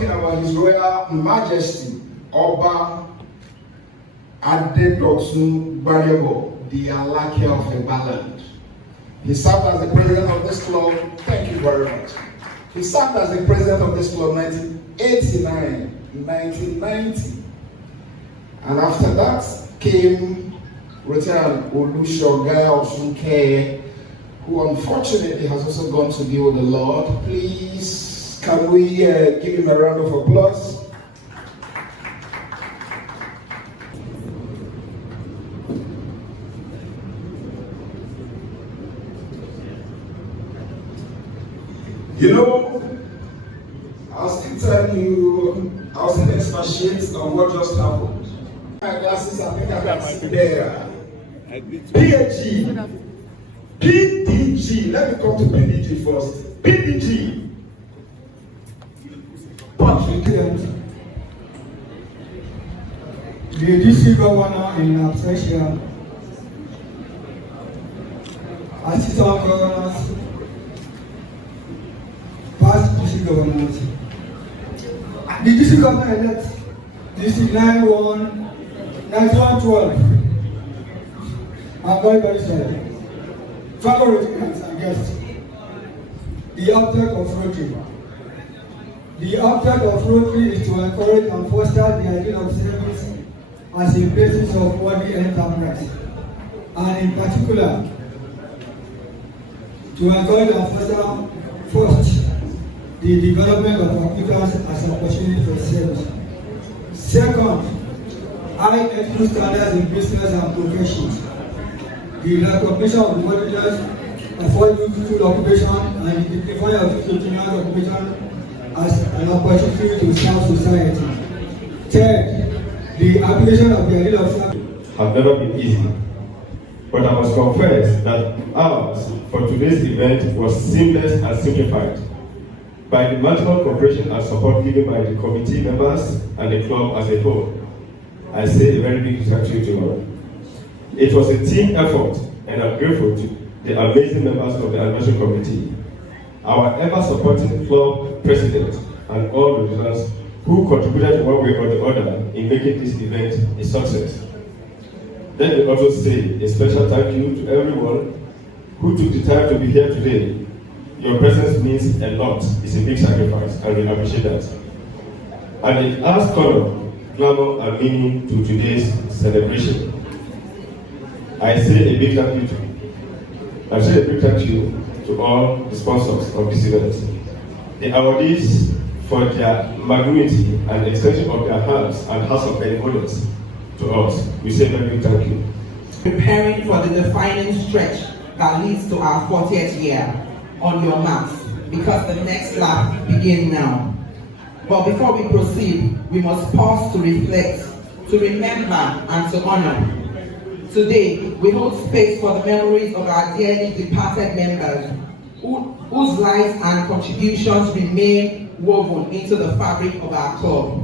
talking about His Royal Majesty Oba Adedotun Barebo, the Alakia of Yobaland. He served as the president of this club. Thank you very much. He served as the president of this club 1989, 1990. And after that came Rotary Olushoga Osunke, who unfortunately has also gone to be with the Lord. Please, can we give him a round of applause? You know, I'll still tell you, I'll still expatiate on what just happened. My glasses, I think I can see there. PhD, PDG, let me come to PDG first. PDG. Patrick, the DC governor in absentia, assistant governors, past DC governors. The DC governor elect DC 9112. I'm very sorry. Fellow Rotarians and guests, the object of Rotary. The object of Rotary is to encourage and foster the idea of service as a basis of worthy enterprise, and in particular, to encourage and foster first the development of applicants as an opportunity for service. Second, high ethical standards in business and professions. The recognition of the workers afford youthful occupation and the decline of youthful occupation as an opportunity to serve society. Third, the application of the ideal of service have never been easy, but I must confess that ours for today's event was seamless and simplified by the multiple cooperation and support given by the committee members and the club as a whole. I say a very big thank you to all. It was a team effort, and I'm grateful to the amazing members of the anniversary committee, our ever-supporting club president, and all Rotarians who contributed one way or the other in making this event a success. Let me also say a special thank you to everyone who took the time to be here today. Your presence means a lot. It's a big sacrifice, and we appreciate that. And it adds color, glamour, and meaning to today's celebration. I say a big thank you to all the sponsors of this event, the awardees for their magnanimity and extension of their hands and hearts of benevolence to us. We say very big thank you. Preparing for the defining stretch that leads to our 40th year on your maps, because the next lap begins now. But before we proceed, we must pause to reflect, to remember, and to honor. Today, we hold space for the memories of our dearly departed members, whose lives and contributions remain woven into the fabric of our club.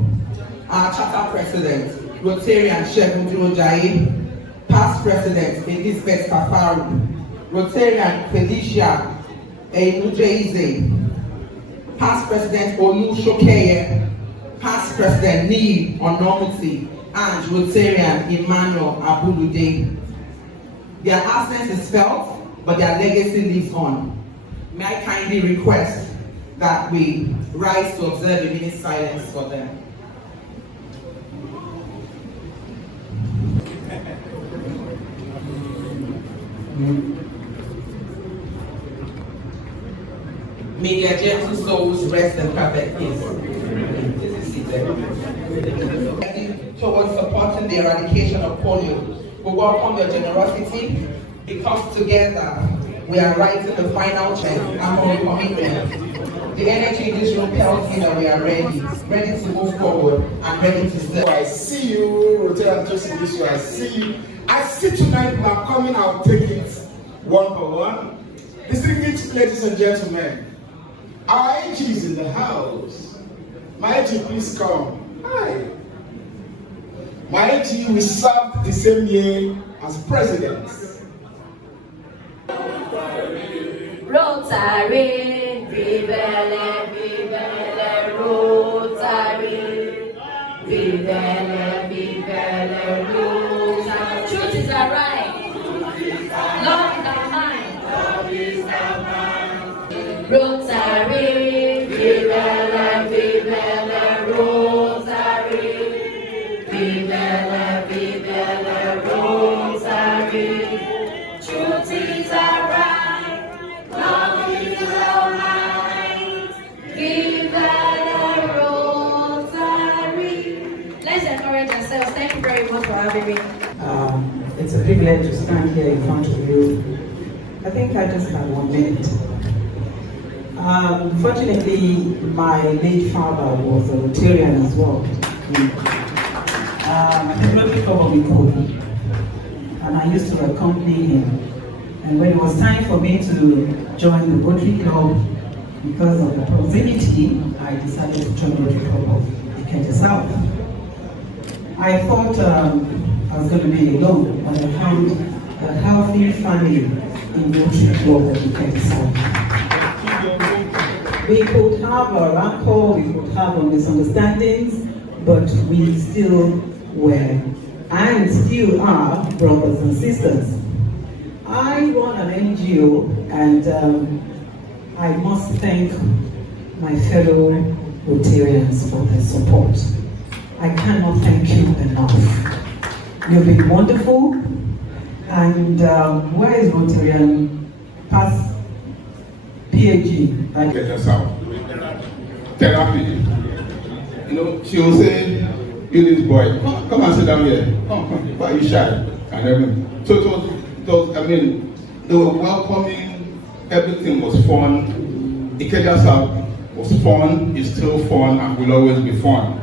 Our charter president, Rotarian Shegun Durojaye, past president Elizabeth Kafaru, Rotarian Felicia Enujeize, past president Olu Shokeye, past president Neil Onomuti, and Rotarian Emmanuel Abulude. Their absence is felt, but their legacy lives on. May I kindly request that we rise to observe a minute's silence for them. May their gentle souls rest in perfect peace. Towards supporting the eradication of polio, we welcome your generosity, because together we are writing the final check among commitment. The energy in this room tells me that we are ready to move forward and ready to serve. I see you, Rotary just in this way. I see you. I see tonight we are coming. I'll take it one by one. Distinguished ladies and gentlemen, our AG is in the house. My AG, please come. Hi. My AG, we served the same year as president. Rotary, vivele, vivele, Rotary. you very much for having me. It's a privilege to stand here in front of you. I think I just have 1 minute. Fortunately, my late father was a Rotarian as well. The Rotary Club of Ikeja, and I used to accompany him. And when it was time for me to join the Rotary Club, because of the proximity, I decided to join the Rotary Club of Ikeja South. I thought I was going to be alone, but I found a healthy family in the Rotary Club of Ikeja South. We could have a rancor, we could have misunderstandings, but we still were and still are brothers and sisters. I run an NGO, and I must thank my fellow Rotarians for their support. I cannot thank you enough. You've been wonderful, and where is Rotarian past PhD? Ikeja South. Therapy. You know, she will say, you this boy, come and sit down here. Come, why are you shy? And everything. So it was, I mean, they were welcoming, everything was fun. Ikeja South was fun, is still fun, and will always be fun.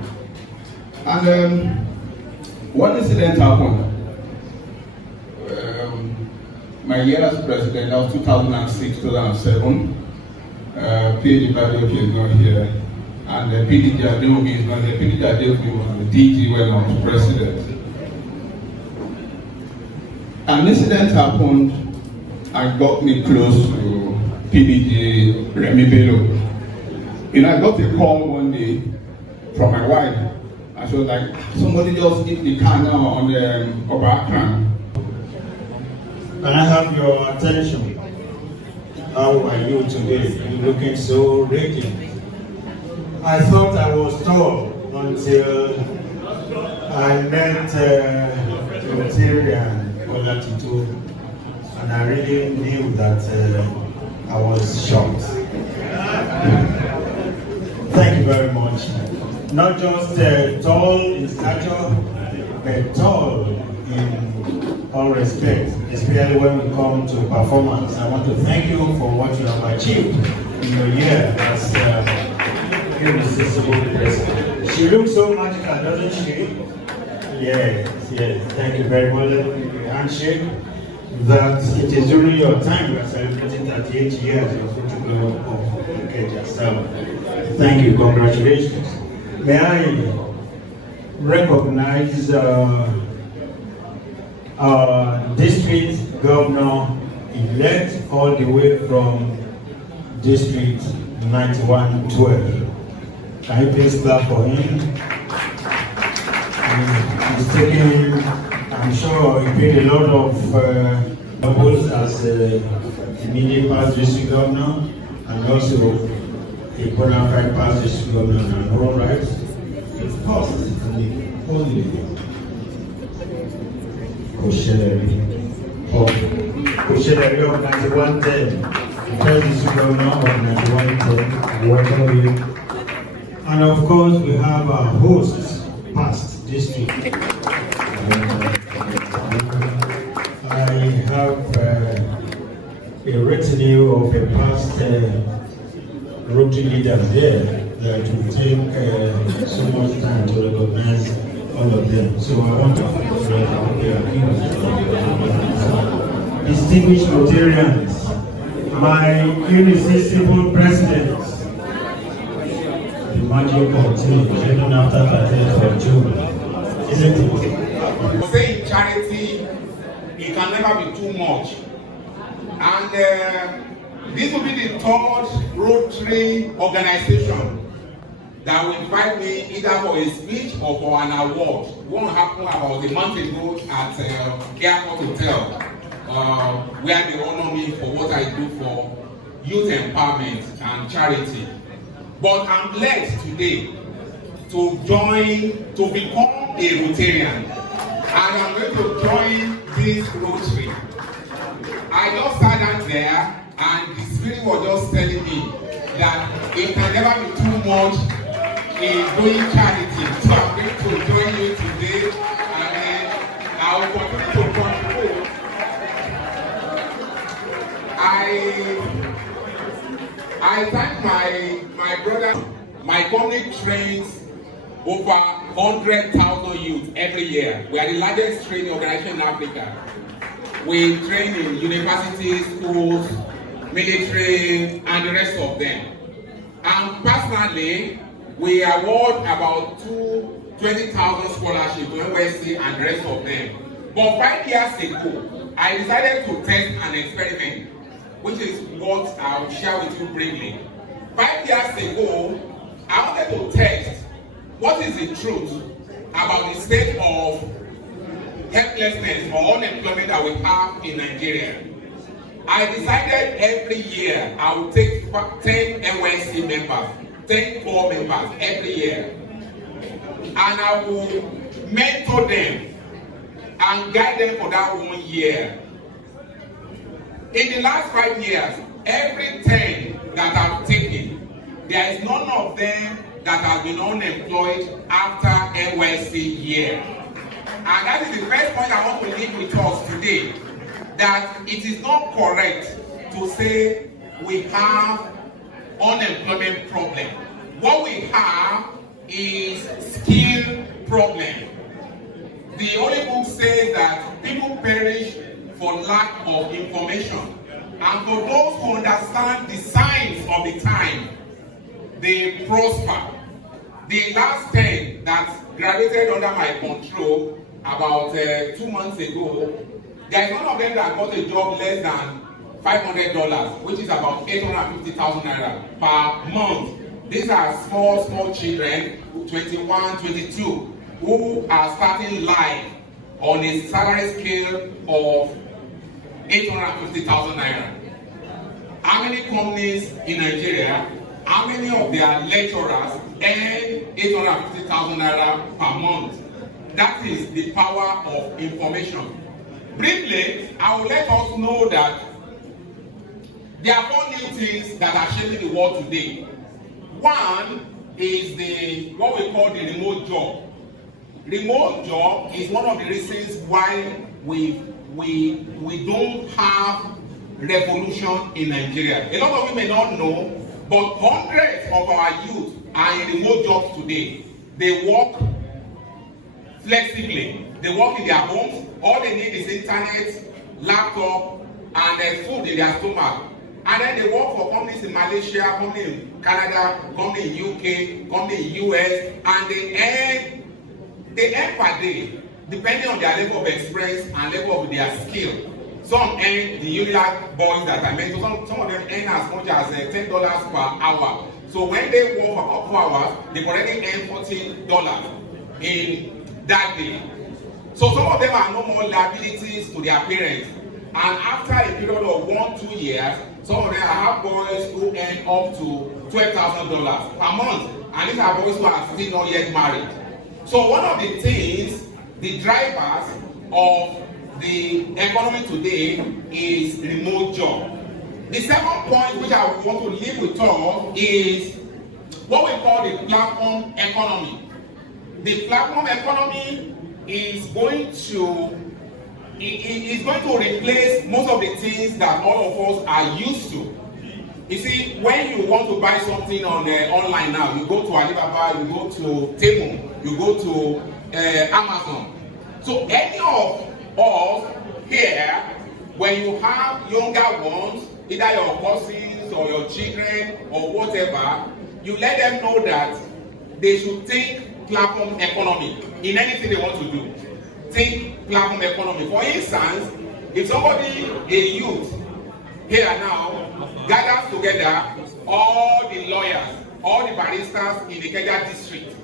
And one incident happened. My year as president, that was 2006, 2007. PhD Badoki is not here, and PDG Adobe is not here. PDG Adobe was the DG when I was president. An incident happened and got me close to PDG Remy Bello. You know, I got a call one day from my wife, and she was like, somebody just hit the car now on the Obakran. Can I have your attention? How are you today? You're looking so radiant. I thought I was tall until I met Rotarian Olatito, and I really knew that I was shocked. Thank you very much. Not just tall in stature, but tall in all respect, especially when we come to performance. I want to thank you for what you have achieved in your year as irresistible president. She looks so magical, doesn't she? Yes, yes. Thank you very much. Handshake. That it is during your time we are celebrating 38 years of Rotary Club of Ikeja South. Thank you. Congratulations. May I recognize our district governor elect all the way from district 9112. Can you please clap for him? He's taking, I'm sure he paid a lot of roles as the immediate past district governor and also a bona fide past district governor and all rights. Of course, and the only Kosheleri of 9110, the first district governor of 9110, welcome you. And of course, we have our hosts, past district. I have a retinue of a past Rotary leader there that will take so much time to recognize all of them. So I want to distinguished Rotarians, my irresistible presidents, the magic continues even after 30th of June, isn't it? Say in charity, it can never be too much. And this will be the third Rotary organization that will invite me either for a speech or for an award. One happened about a month ago at Airport Hotel, where they honor me for what I do for youth empowerment and charity. But I'm blessed today to become a Rotarian, and I'm going to join this Rotary. I just sat down there, and the Spirit was just telling me that it can never be too much in doing charity. So I'm going to join you today, and I'll continue to contribute. I thank my brother. My company trains over 100,000 youth every year. We are the largest training organization in Africa. We train in universities, schools, military, and the rest of them. And personally, we award about 20,000 scholarships to NYSC and the rest of them. But 5 years ago, I decided to test an experiment, which is what I'll share with you briefly. 5 years ago, I wanted to test what is the truth about the state of helplessness or unemployment that we have in Nigeria. I decided every year I would take 10 NYSC members, 10 core members every year, and I will mentor them and guide them for that 1 year. In the last 5 years, every 10 that I've taken, there is none of them that has been unemployed after NYSC year. And that is the first point I want to leave with us today, that it is not correct to say we have unemployment problem. What we have is skill problem. The Holy Book says that people perish for lack of information. And for those who understand the signs of the time, they prosper. The last 10 that graduated under my control about 2 months ago, there is none of them that got a job less than $500, which is about 850,000 naira per month. These are small children, 21, 22, who are starting life on a salary scale of 850,000 naira. How many companies in Nigeria, how many of their lecturers earn 850,000 naira per month? That is the power of information. Briefly, I will let us know that there are 4 new things that are shaping the world today. One is what we call the remote job. Remote job is one of the reasons why we don't have revolution in Nigeria. A lot of you may not know, but hundreds of our youth are in remote jobs today. They work flexibly. They work in their homes. All they need is internet, laptop, and food in their stomach. And then they work for companies in Malaysia, companies in Canada, companies in UK, companies in US, and they earn per day, depending on their level of experience and level of their skill. Some earn the usual boys that I mentioned. Some of them earn as much as $10 per hour. So when they work for 4 hours, they already earn $40 in that day. So some of them are no more liabilities to their parents. And after a period of 1-2 years, some of them have boys who earn up to $12,000 per month. And these are boys who are still not yet married. So one of the things, the drivers of the economy today is remote job. The second point which I want to leave with us is what we call the platform economy. The platform economy is going to replace most of the things that all of us are used to. You see, when you want to buy something on online now, you go to Alibaba, you go to Temu, you go to Amazon. So any of us here, when you have younger ones, either your cousins or your children or whatever, you let them know that they should think platform economy in anything they want to do. Think platform economy. For instance, if somebody, a youth, here now, gathers together all the lawyers, all the baristas in the Ikeja district.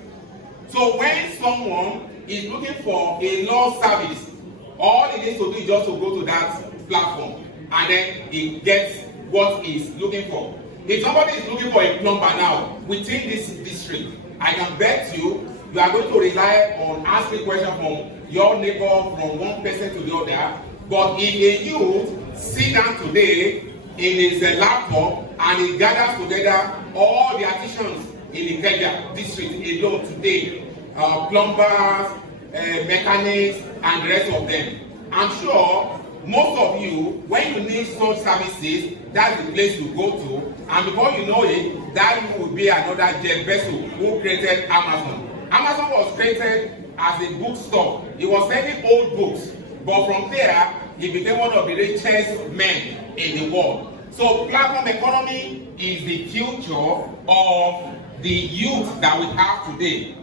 So when someone is looking for a law service, all he needs to do is just to go to that platform and then he gets what he's looking for. If somebody is looking for a plumber now within this district, I can bet you are going to rely on asking questions from your neighbor, from one person to the other. But if a youth sit down today in his laptop and he gathers together all the artisans in Ikeja district alone today, plumbers, mechanics, and the rest of them. I'm sure most of you, when you need such services, that's the place you go to, and before you know it, that will be another Jeff Bezos who created Amazon. Amazon was created as a bookstore. It was selling old books, but from there, he became one of the richest men in the world. So platform economy is the future of the youth that we have today.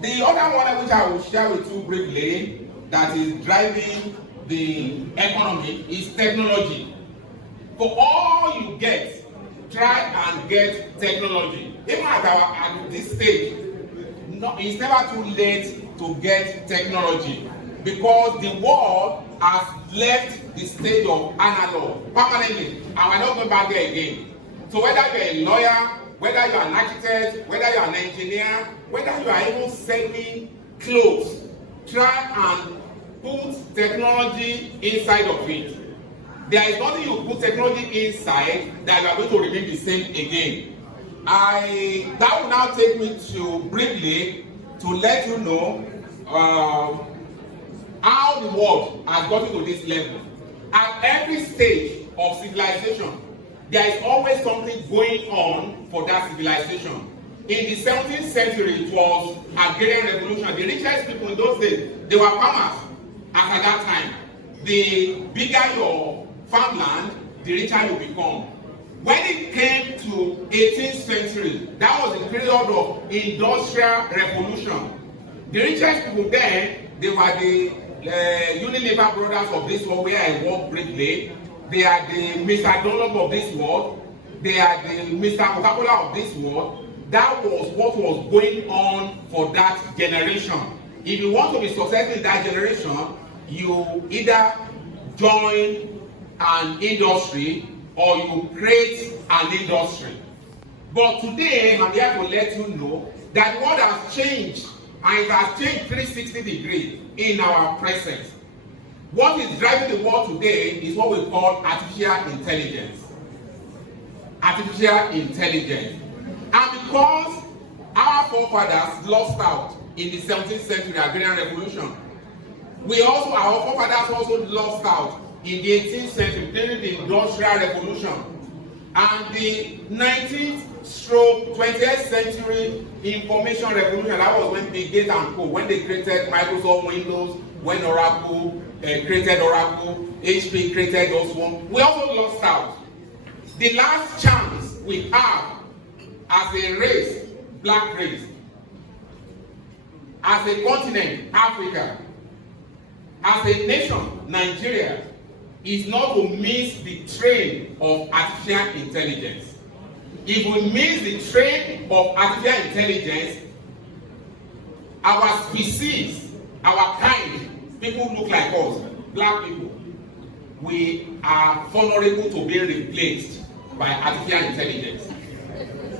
The other one which I will share with you briefly that is driving the economy is technology. For all you get, try and get technology. Even at this stage, it's never too late to get technology because the world has left the stage of analog permanently, and we're not going back there again. So whether you're a lawyer, whether you're an architect, whether you're an engineer, whether you are even selling clothes, try and put technology inside of it. There is nothing you put technology inside that you are going to remain the same again. That will now take me to briefly to let you know how the world has gotten to this level. At every stage of civilization, there is always something going on for that civilization. In the 17th century, it was agrarian revolution. The richest people in those days, they were farmers. At that time, the bigger your farmland, the richer you become. When it came to 18th century, that was the period of industrial revolution. The richest people then, they were the Unilever brothers of this world, where I work briefly. They are the Mr. Dunlop of this world. They are the Mr. Coca-Cola of this world. That was what was going on for that generation. If you want to be successful in that generation, you either join an industry or you create an industry. But today, I'm here to let you know that the world has changed, and it has changed 360 degrees in our presence. What is driving the world today is what we call artificial intelligence. Artificial intelligence. And because our forefathers lost out in the 17th century agrarian revolution, our forefathers also lost out in the 18th century during the industrial revolution. And the 19th/20th century information revolution, that was when Bill Gates and co, when they created Microsoft Windows, when Oracle created Oracle, HP created those ones. We also lost out. The last chance we have as a race, black race, as a continent, Africa, as a nation, Nigeria, is not to miss the train of artificial intelligence. If we miss the train of artificial intelligence, our species, our kind, people who look like us, black people, we are vulnerable to being replaced by artificial intelligence.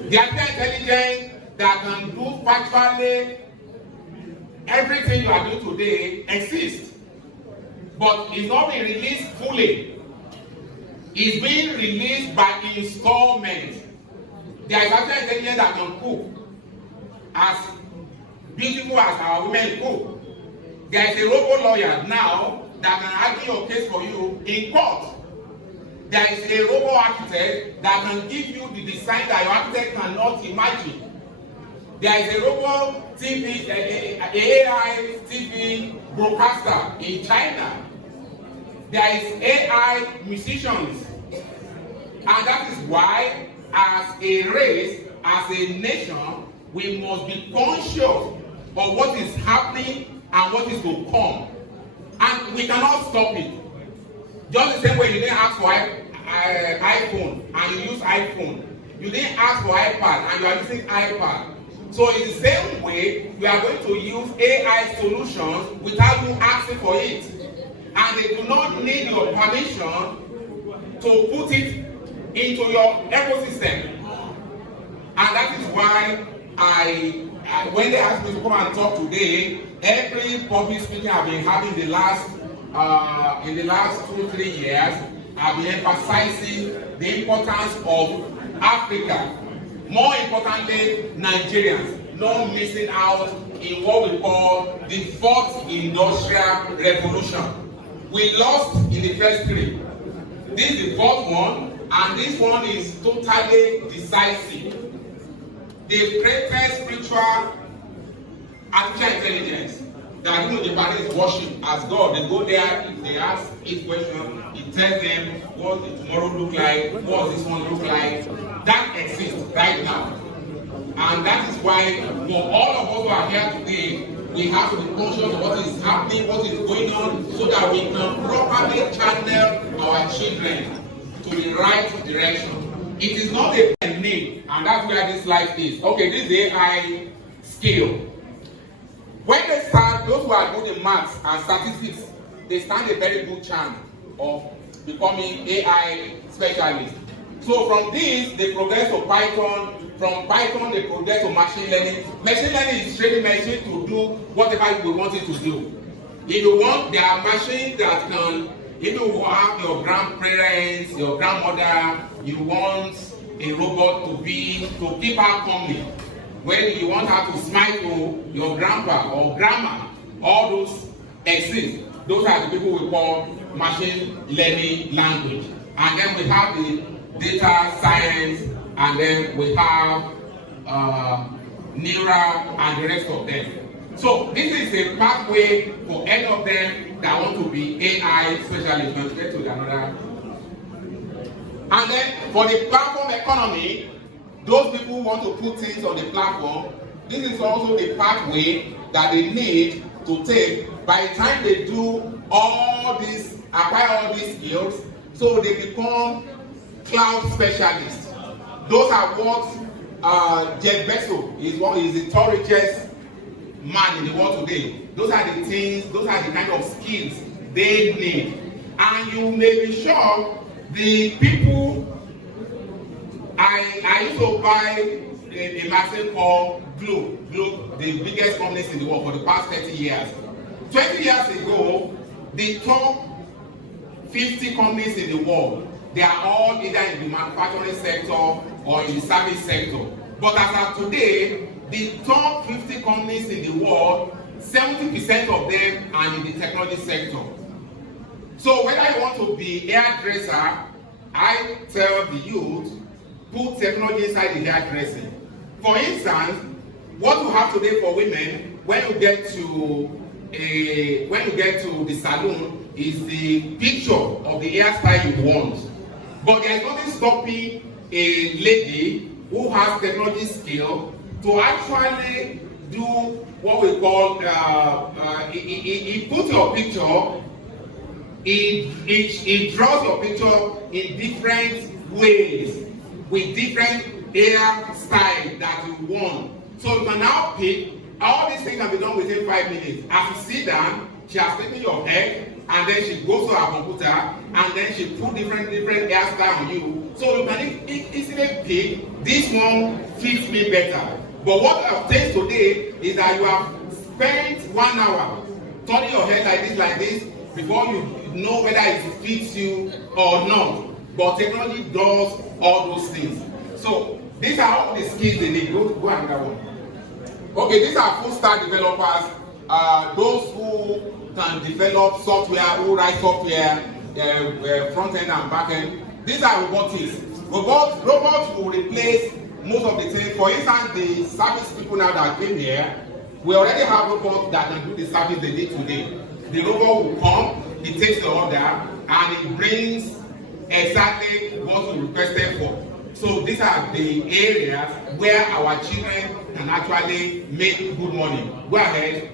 The artificial intelligence that can do virtually everything you are doing today exists, but it's not being released fully. It's being released by installment. There is artificial intelligence that can cook as beautiful as our women cook. There is a robo lawyer now that can argue your case for you in court. There is a robo architect that can give you the design that your architect cannot imagine. There is a robo TV, AI TV broadcaster in China. There is AI musicians. And that is why, as a race, as a nation, we must be conscious of what is happening and what is to come. And we cannot stop it. Just the same way you didn't ask for iPhone and you use iPhone. You didn't ask for iPad and you are using iPad. So in the same way, we are going to use AI solutions without you asking for it. And they do not need your permission to put it into your ecosystem. And that is why when they asked me to come and talk today, every public speaking I've been having in the last 2-3 years, I've been emphasizing the importance of Africa. More importantly, Nigerians, not missing out in what we call the fourth industrial revolution. We lost in the first three. This is the fourth one, and this one is totally decisive. They've created spiritual artificial intelligence that the parties worship as God. They go there, if they ask each question, it tells them what the tomorrow look like, what this one look like. That exists right now. And that is why for all of us who are here today, we have to be conscious of what is happening, what is going on, so that we can properly channel our children to the right direction. It is not a need, and that's where this life is. Okay, this is the AI skill. When they start, those who are good in maths and statistics, they stand a very good chance of becoming AI specialists. So from this, they progress to Python. From Python, they progress to machine learning. Machine learning is training machine to do whatever you want it to do. If you want, there are machines that can, if you have your grandparents, your grandmother, you want a robot to keep her company. When you want her to smile to your grandpa or grandma, all those exist. Those are the people we call machine learning language. And then we have the data science, and then we have neural and the rest of them. So this is a pathway for any of them that want to be AI specialists. Let's get to another. And then for the platform economy, those people who want to put things on the platform, this is also the pathway that they need to take by the time they do all this, acquire all these skills, so they become cloud specialists. Those are what Jeff Bezos is the third richest man in the world today. Those are the things, those are the kind of skills they need. And you may be sure the people, I used to buy a magazine called Globe, the biggest companies in the world for the past 30 years. 20 years ago, the top 50 companies in the world, they are all either in the manufacturing sector or in the service sector. But as of today, the top 50 companies in the world, 70% of them are in the technology sector. So whether you want to be hairdresser, I tell the youth, put technology inside the hairdressing. For instance, what you have today for women, when you get to the salon, is the picture of the hairstyle you want. But there is nothing stopping a lady who has technology skill to actually do what we call he puts your picture, he draws your picture in different ways with different hairstyle that you want. So you can now pick. All these things can be done within 5 minutes. As you sit down, she has taken your head, and then she goes to her computer, and then she put different hairstyle on you. So you can easily pick, this one fits me better. But what I've taken today is that you have spent 1 hour turning your head like this, before you know whether it fits you or not. But technology does all those things. So these are all the skills they need. Go another one. Okay, these are full stack developers. Those who can develop software, who write software, front end and back end. These are robotics. Robots will replace most of the things. For instance, the service people now that came here, we already have robots that can do the service they did today. The robot will come, it takes the order, and it brings exactly what you requested for. So these are the areas where our children can actually make good money. Go ahead.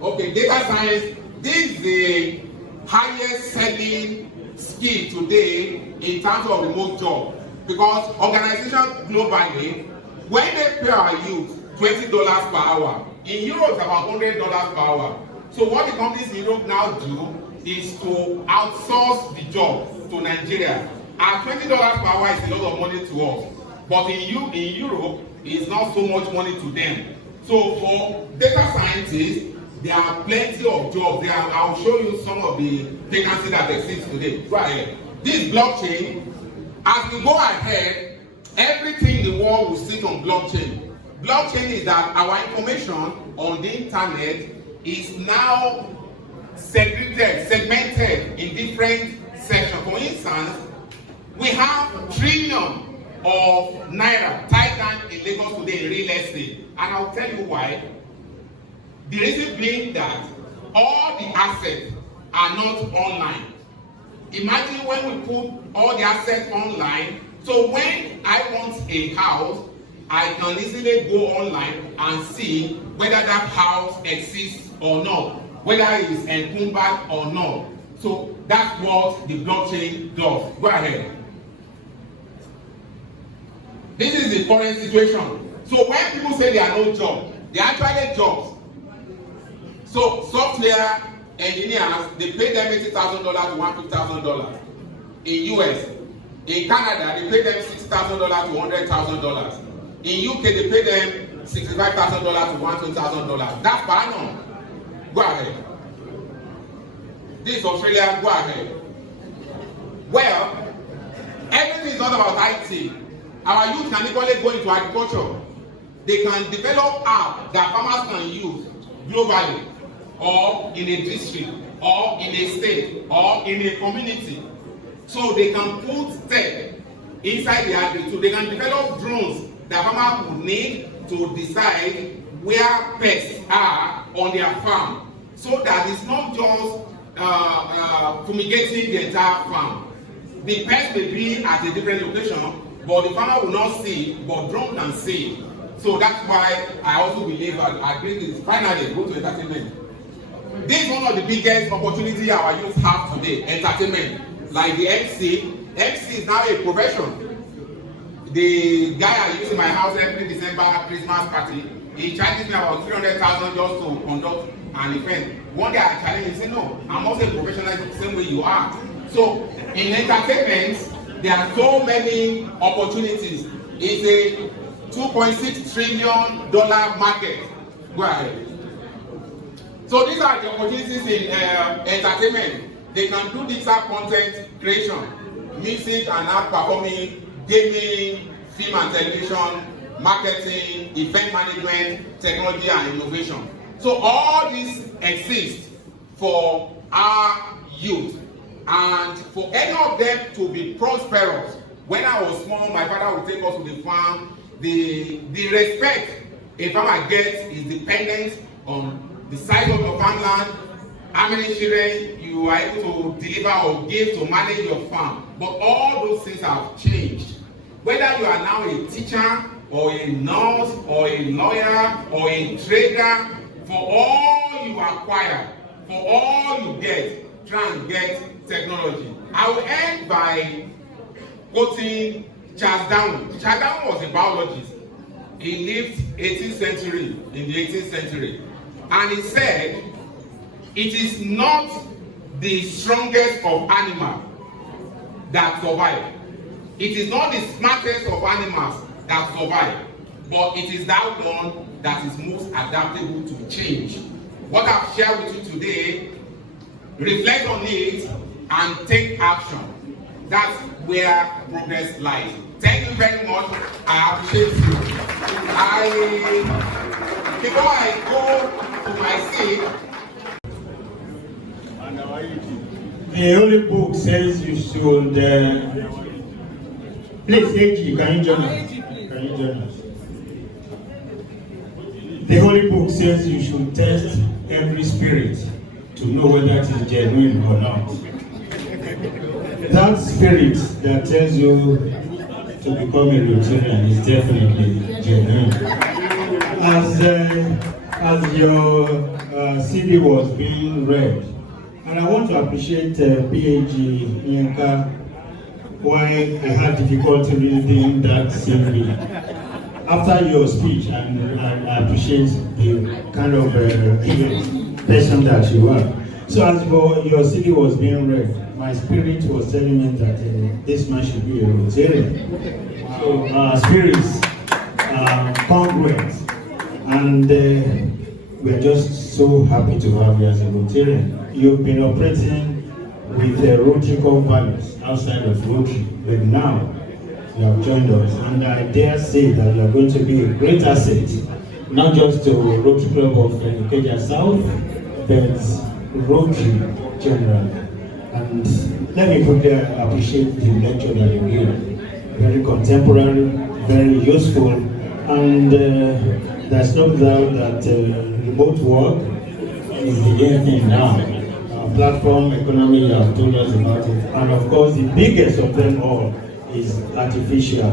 Okay, data science. This is the highest selling skill today in terms of remote job, because organizations globally, when they pay our youth $20 per hour, in Europe it's about $100 per hour. So what the companies in Europe now do is to outsource the job to Nigeria. And $20 per hour is a lot of money to us, but in Europe it's not so much money to them. So for data scientists, there are plenty of jobs there. I'll show you some of the vacancies that exist today. Go ahead. This blockchain, as we go ahead, everything in the world will sit on blockchain. Blockchain is that our information on the internet is now segmented in different sections. For instance, we have trillions of naira tied down in Lagos today in real estate, and I'll tell you why. The reason being that all the assets are not online. Imagine when we put all the assets online, so when I want a house, I can easily go online and see whether that house exists or not, whether it is encumbered or not. So that's what the blockchain does. Go ahead. This is the current situation. So when people say there are no jobs, there are actually jobs. So software engineers, they pay them $80,000 to $150,000. In US, in Canada, they pay them $60,000 to $100,000. In UK, they pay them $65,000 to $120,000. That's per annum. Go ahead. This is Australia. Go ahead. Well, everything is not about IT. Our youth can equally go into agriculture. They can develop apps that farmers can use globally, or in a district, or in a state, or in a community. So they can put tech inside the agriculture. So they can develop drones that farmers would need to decide where pests are on their farm, so that it's not just fumigating the entire farm. The pest may be at a different location, but the farmer will not see, but drone can see. So that's why I also believe I agree with this. Finally, go to entertainment. This is one of the biggest opportunities our youth have today, entertainment. Like the MC. MC is now a profession. The guy I use in my house every December Christmas party, he charges me about 300,000 just to conduct an event. One day I challenge him, he said, no, I'm also a professional the same way you are. So in entertainment, there are so many opportunities. It's a $2.6 trillion market. Go ahead. So these are the opportunities in entertainment. They can do digital content creation, music and art performing, gaming, film and television, marketing, event management, technology and innovation. So all this exists for our youth, and for any of them to be prosperous. When I was small, my father would take us to the farm. The respect a farmer gets is dependent on the size of your farmland, how many children you are able to deliver or give to manage your farm. But all those things have changed. Whether you are now a teacher or a nurse or a lawyer or a trader, for all you acquire, for all you get, try and get technology. I will end by quoting Charles Darwin. Charles Darwin was a biologist. He lived 18th century, in the 18th century. And he said, it is not the strongest of animals that survive. It is not the smartest of animals that survive, but it is that one that is most adaptable to change. What I've shared with you today, reflect on it and take action. That's where progress lies. Thank you very much. I appreciate you. Before I go to my seat, the Holy Book says you should. Please, Ikeja, can you join us? Can you join us? The Holy Book says you should test every spirit to know whether it is genuine or not. That spirit that tells you to become a Rotarian is definitely genuine. As your CD was being read, and I want to appreciate PAG Yinka, why I had difficulty reading that CD. After your speech, and I appreciate the kind of person that you are. So as your CD was being read, my spirit was telling me that this man should be a Rotarian. So our spirits are congruent, and we are just so happy to have you as a Rotarian. You've been operating with Rotary core values outside of Rotary, but now you have joined us, and I dare say that you are going to be a great asset not just to Rotary Club of Ikeja South, but Rotary generally. And let me quickly appreciate the lecture that you gave. Very contemporary, very useful, and there's no doubt that remote work is the end thing now. Platform economy, you have told us about it, and of course the biggest of them all is artificial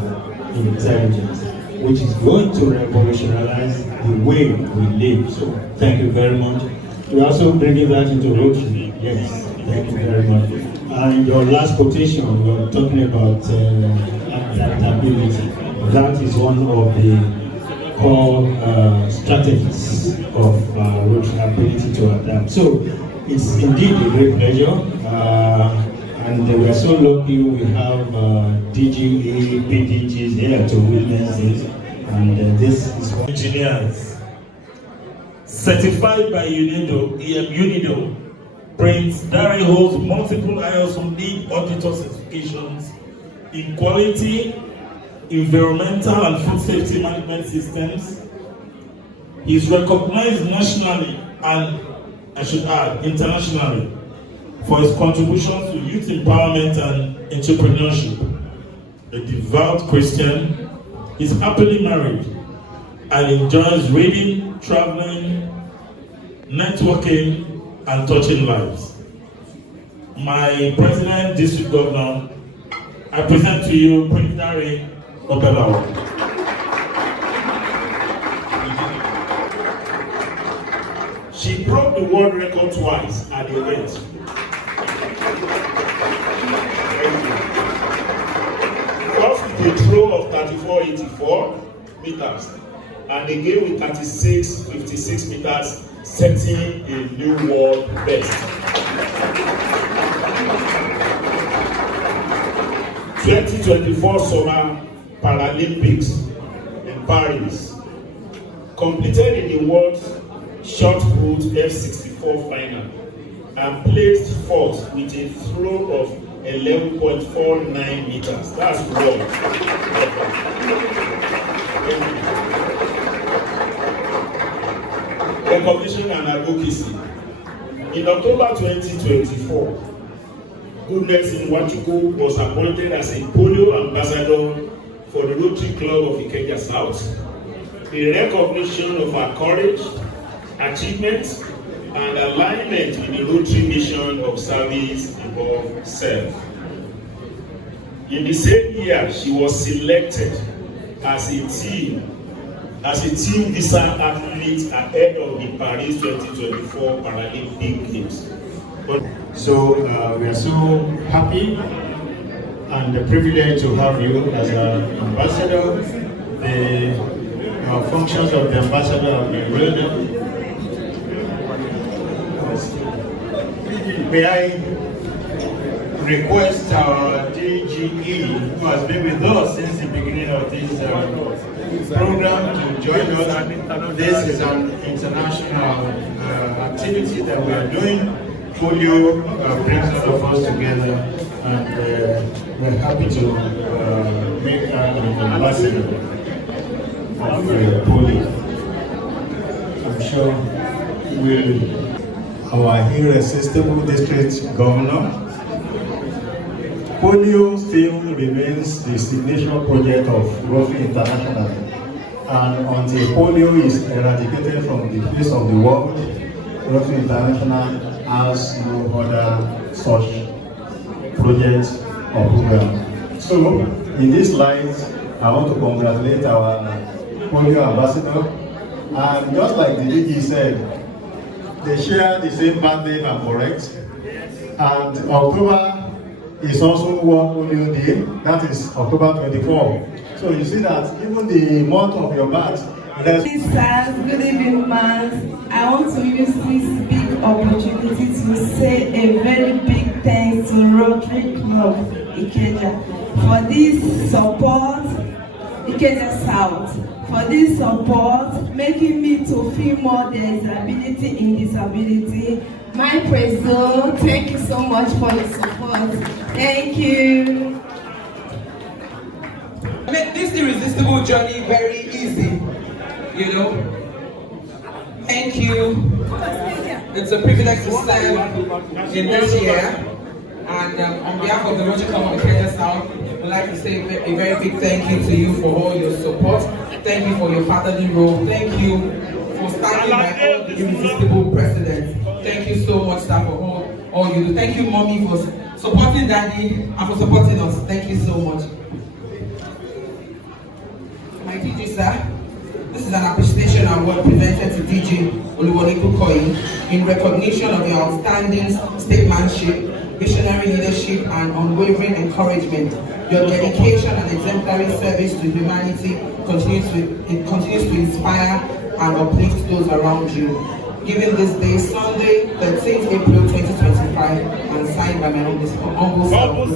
intelligence, which is going to revolutionize the way we live. So thank you very much. We're also bringing that into Rotary. Yes, thank you very much. And your last quotation, you're talking about adaptability. That is one of the core strategies of Rotary, ability to adapt. So it's indeed a great pleasure, and we are so lucky we have DGA, PDGs here to witness this, and this is what engineers certified by UNIDO. Prince Dare holds multiple ISO lead auditor certifications in quality, environmental and food safety management systems. He is recognized nationally and, I should add, internationally for his contributions to youth empowerment and entrepreneurship. A devout Christian, he's happily married and enjoys reading, traveling, networking, and touching lives. My President, District Governor, I present to you Prince Dare Obelawa. She broke the world record twice at the event. First with a throw of 34.84 meters, and again with 36.56 meters, setting a new world best. 2024 Summer Paralympics in Paris, completed in the world's shot put F64 final and placed fourth with a throw of 11.49 meters. That's world. Recognition and advocacy. In October 2024, Goodness Nwachukwu was appointed as a polio ambassador for the Rotary Club of Ikeja South. A recognition of her courage, achievements, and alignment with the Rotary mission of service above self. In the same year, she was selected as a team visa athlete ahead of the Paris 2024 Paralympic Games. So we are so happy and privileged to have you as an ambassador. The functions of the ambassador have been rolled out. May I request our DGE, who has been with us since the beginning of this program, to join us. This is an international activity that we are doing. Polio brings all of us together, and we're happy to make an ambassador of polio. I'm sure our irresistible district governor. Polio still remains the signature project of Rotary International, and until polio is eradicated from the face of the world, Rotary International has no other such project or program. So, in this light, I want to congratulate our polio ambassador, and just like the DG said, they share the same birthday, if I'm correct, and October is also World Polio Day, that is October 24. So you see that even the month of your birth, good evening, man. I want to use this big opportunity to say a very big thanks to Rotary Club Ikeja for this support, Ikeja South, for this support, making me to feel more there is ability in disability. My president, thank you so much for your support. Thank you. Make this irresistible journey very easy, you know. Thank you. It's a privilege to serve in this year. And on behalf of the Rotary Club of Ikeja South, I'd like to say a very big thank you to you for all your support. Thank you for your fatherly role. Thank you for standing by all the irresistible presidents. Thank you so much, sir, for all you do. Thank you, mommy, for supporting daddy and for supporting us. Thank you so much. My DJ, sir, this is an appreciation award presented to DJ Oluwole Koi in recognition of your outstanding statesmanship, visionary leadership, and unwavering encouragement. Your dedication and exemplary service to humanity continues to inspire and uplift those around you. Given this day, Sunday, 13th April 2025, and signed by my humble self,